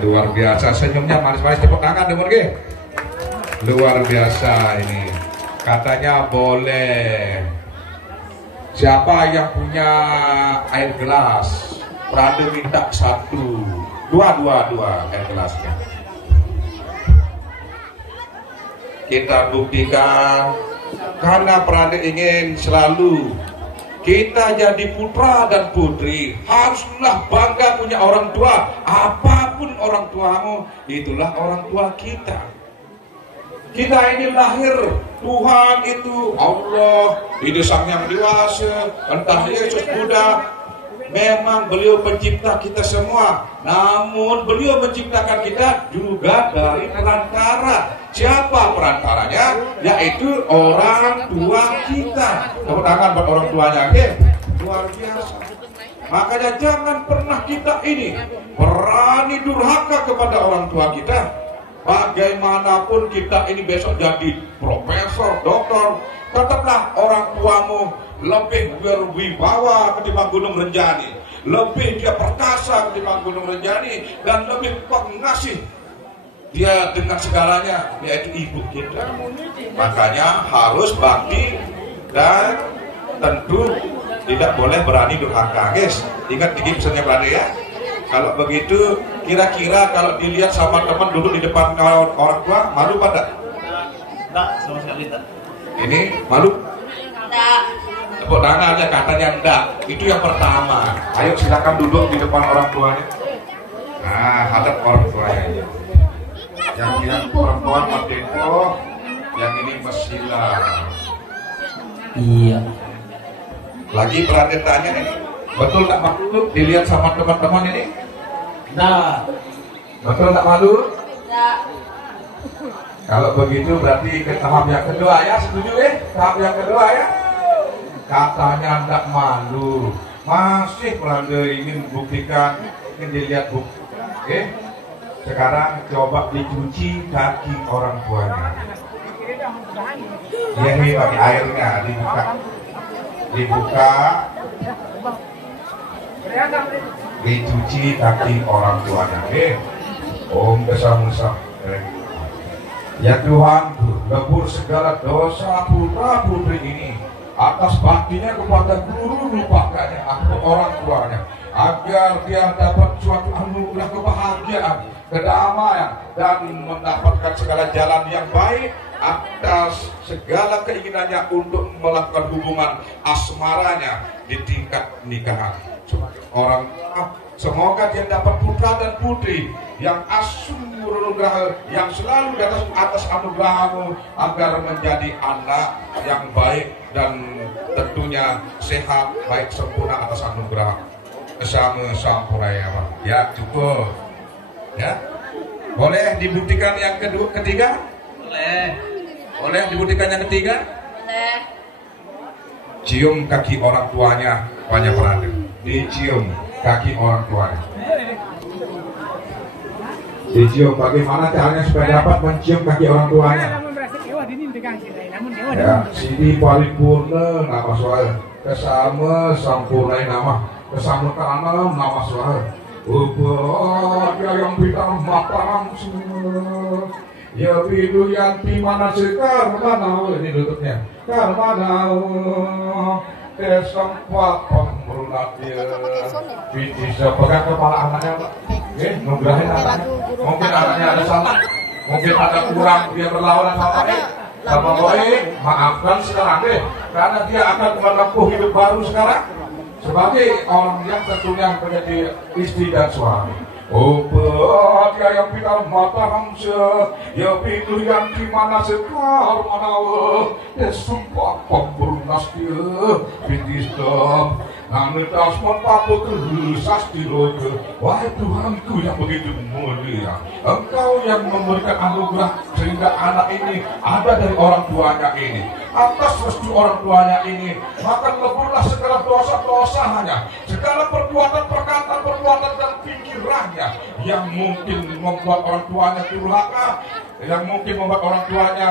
Luar biasa senyumnya manis-manis, tepuk tangan dengar ke? Luar biasa ini. Katanya boleh. Siapa yang punya air gelas? Prade minta satu, dua air gelasnya. Kita buktikan karena Prade ingin selalu kita jadi putra dan putri, haruslah bangga punya orang tua. Apapun orang tuamu, itulah orang tua kita. Kita ini lahir, Tuhan itu Allah, itu Sang Yang Dewasa, entah Yesus, Buddha. Memang beliau pencipta kita semua, namun beliau menciptakan kita juga dari perantara. Siapa perantaranya? Yaitu orang tua kita. Tepuk tangan buat orang tuanya, oke? Luar biasa. Makanya jangan pernah kita ini berani durhaka kepada orang tua kita. Bagaimanapun kita ini besok jadi profesor, doktor, tetaplah orang tuamu lebih berwibawa ketimbang Gunung Renjani, lebih dia perkasa ketimbang Gunung Renjani, dan lebih pengasih dia dengan segalanya, yaitu ibu kita. Makanya harus bakti dan tentu tidak boleh berani durhaka, guys. Ingat dikit pesannya Prade ya. Kalau begitu, kira-kira kalau dilihat sama teman duduk di depan orang tua, malu pada? Enggak, sama sekali tak. Ini malu? Enggak. Tepuk tangan aja, katanya enggak. Itu yang pertama. Ayo silakan duduk di depan orang tuanya. Nah, hadap orang tuanya. Yang ini perempuan Merdeka, yang ini Mesila. Iya. Lagi Prade tanya nih, betul tak malu dilihat sama teman-teman ini? Nah, Betul tak malu? Enggak. Kalau begitu berarti ke tahap yang kedua ya, setuju ya? Tahap yang kedua ya? Katanya enggak malu, masih Prade ingin buktikan, ingin dilihat bukti. Oke? Sekarang coba dicuci kaki orang tuanya. Ya ini pakai airnya dibuka, dicuci kaki orang tuanya. Om kesam-kesam. Ya Tuhan, lebur segala dosa putra putri ini atas baktinya kepada guru, lupakannya orang tuanya, agar dia dapat suatu anugerah kebahagiaan, kedamaian, dan mendapatkan segala jalan yang baik atas segala keinginannya untuk melakukan hubungan asmaranya di tingkat nikahan. Orang semoga dia dapat putra dan putri yang asmurul, yang selalu di atas anugerahmu, agar menjadi anak yang baik dan tentunya sehat, baik sempurna atas anugerah bersama sampuraya. Ya cukup ya. Boleh dibuktikan yang ketiga? Boleh dibuktikan yang ketiga? Boleh. Cium kaki orang tuanya, banyak Prade. Dicium kaki orang tuanya. Dicium, bagaimana caranya supaya dapat mencium kaki orang tuanya? Ya, Sidi Paripurna nama soal, kesama sampurnai nama, kesama tanam nama soal. Dia yang bintang matang semua. Ya bidu yang di mana sekar mana ini tutupnya. Karena kesempat pemberunatia. Bisa pegang kepala anaknya, Pak. Nugrahin anaknya. Mungkin anaknya ada salah, mungkin ada kurang dia berlawanan sama Pak. Sama Boy, maafkan sekarang deh, karena dia akan menempuh hidup baru sekarang sebagai orang yang tentunya menjadi istri dan suami. Oh, dia yang pintar mata hamsa, ya pintu yang di mana sekar mana ya sumpah pemberunas dia pintisam. Namun tasman papu kelusas di roda. Wahai Tuhanku yang begitu mulia, Engkau yang memberikan anugerah sehingga anak ini ada dari orang tuanya ini. Atas restu orang tuanya ini, maka leburlah segala dosa-dosanya, segala perbuatan, perkataan, perbuatan dan pikirannya yang mungkin membuat orang tuanya durhaka, yang mungkin membuat orang tuanya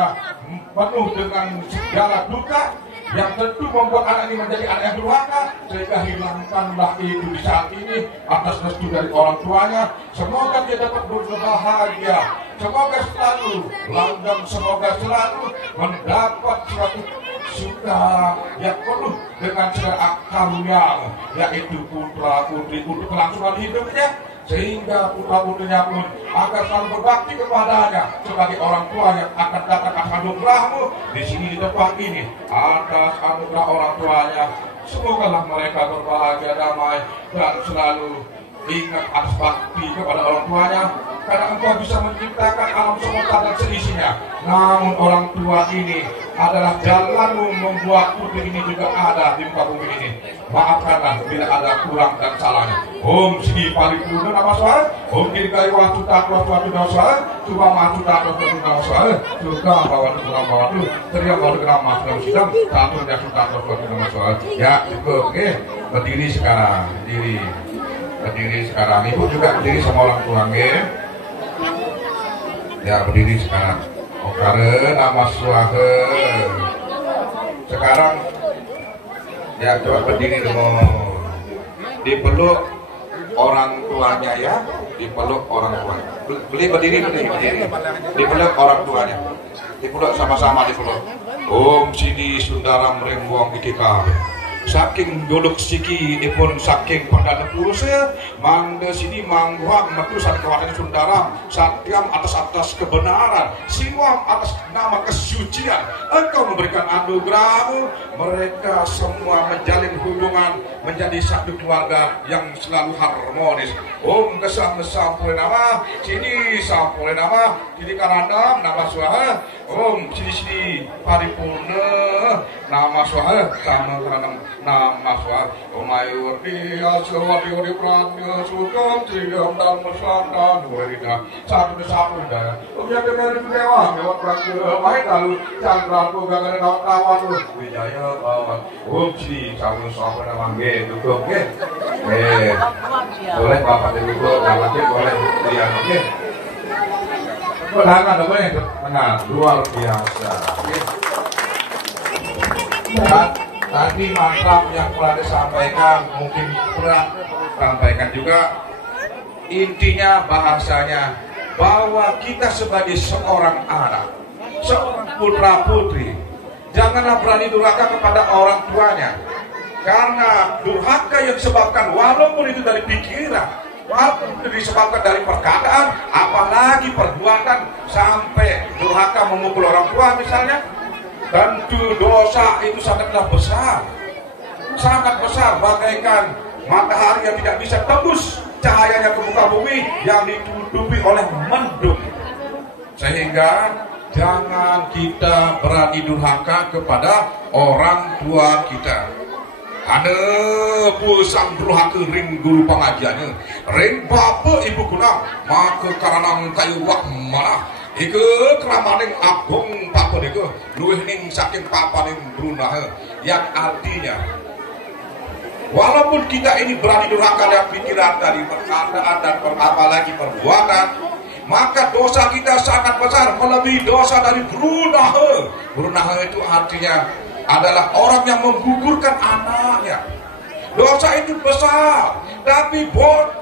penuh dengan segala duka. yang tentu membuat anak ini menjadi anak yang durhaka, sehingga hilangkanlah itu di saat ini atas restu dari orang tuanya. Semoga dia dapat berbahagia, semoga selalu langgeng, semoga selalu mendapat suatu suka yang penuh dengan segala karunia, yaitu putra putri untuk kelangsungan hidupnya, sehingga putra putrinya pun agar selalu berbakti kepadanya sebagai orang tua yang akan datang atas anugerahmu di sini di tempat ini atas anugerah orang tuanya. Semoga mereka berbahagia, damai, dan selalu ingat atas bakti kepada orang tuanya, karena engkau bisa menciptakan alam semesta dan seisinya. Namun orang tua ini adalah jalanmu membuat putri ini juga ada di muka bumi ini. Maafkanlah bila ada kurang dan salahnya. Om Sri Paripurna Nama Suara, Om Dirgai Waktu Takwa Suatu Dosa, Tuba Matu Takwa Suatu Nama Suara, Tuga Bawatu Tuga Bawatu, Teriak Bawatu Kenama Sudah Sidang, Satu Jatuh Takwa Suatu Nama Suara. Ya cukup, oke. Berdiri sekarang, berdiri sekarang. Ibu juga berdiri sama orang tua, oke. Ya berdiri sekarang. Okare Nama Suara. Sekarang ya coba berdiri dulu. Dipeluk orang tuanya ya, dipeluk orang tuanya. Berdiri. Dipeluk orang tuanya. Dipeluk sama-sama dipeluk. Om Sidi Sundaram Rembuang Ikika. Saking dolok siki ipun saking perdana purusnya mangga sini mangguang metu saat kawasan Sundaram satyam atas kebenaran, siwam atas nama kesucian. Engkau memberikan anugerahmu, mereka semua menjalin hubungan menjadi satu keluarga yang selalu harmonis. Om kesam sampul nama sini sampul nama sini karanam nama suara. Om sini paripurna nama suara sama karanam nama suara. Om ayu dia sewati ori pranya sukam tiam dan mesana nuerina satu dah. Om yang dari dewa dewa pranya mai lalu chandra pugangan kawan wijaya kawan. Om si sampul sampul nama duduk ke. Boleh bapak duduk, bapak boleh lihat ke. Tangan boleh tengah, luar biasa. Tadi mantap yang telah disampaikan, mungkin berat sampaikan juga. Intinya bahasanya bahwa kita sebagai seorang anak, seorang putra putri, janganlah berani durhaka kepada orang tuanya. Karena durhaka yang disebabkan walaupun itu dari pikiran, walaupun itu disebabkan dari perkataan, apalagi perbuatan, sampai durhaka memukul orang tua misalnya, tentu dosa itu sangatlah besar, sangat besar, bagaikan matahari yang tidak bisa tembus cahayanya ke muka bumi yang ditutupi oleh mendung. Sehingga jangan kita berani durhaka kepada orang tua kita. Ada pusang durhaka ring guru pengajiannya, ring bapak ibu kuna, maka karena kayu wak mana ike keramaning agung papa deke luwih ning saking papa ning brunah, yang artinya walaupun kita ini berani durhaka lewat pikiran dari perkataan dan apalagi perbuatan, maka dosa kita sangat besar melebihi dosa dari brunah. Brunah itu artinya adalah orang yang menggugurkan anaknya. Dosa itu besar, tapi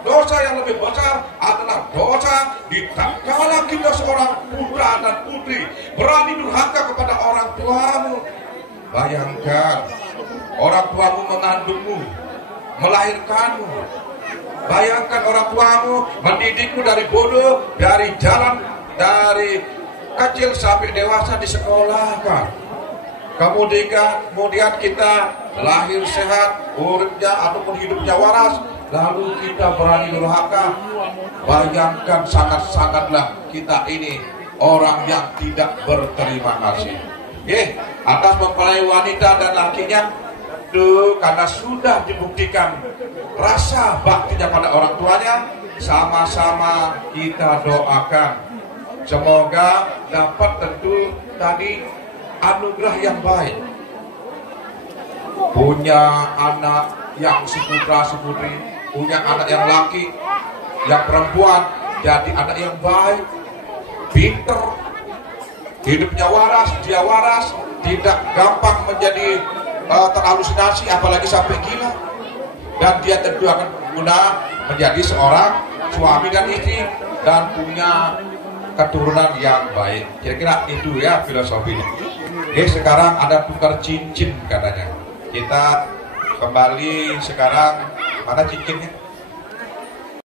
dosa yang lebih besar adalah dosa ditatkala kita seorang putra dan putri berani durhaka kepada orang tuamu. Bayangkan, orang tuamu mengandungmu, melahirkanmu. Bayangkan orang tuamu mendidikmu dari bodoh, dari jalan, dari kecil sampai dewasa disekolahkan. Kemudian kita lahir sehat, uripnya ataupun hidupnya waras, lalu kita berani durhaka. Bayangkan sangat-sangatlah kita ini orang yang tidak berterima kasih. Atas mempelai wanita dan lakinya, karena sudah dibuktikan rasa baktinya pada orang tuanya, sama-sama kita doakan. Semoga dapat tentu tadi anugerah yang baik, punya anak yang seputra seputri, punya anak yang laki, yang perempuan, jadi anak yang baik, pinter, hidupnya waras, dia waras, tidak gampang menjadi terhalusinasi, apalagi sampai gila. Dan dia tentu akan guna menjadi seorang suami dan istri dan punya keturunan yang baik. Kira-kira itu ya filosofinya. Oke, sekarang ada tukar cincin katanya. Kita kembali sekarang, mana cincinnya?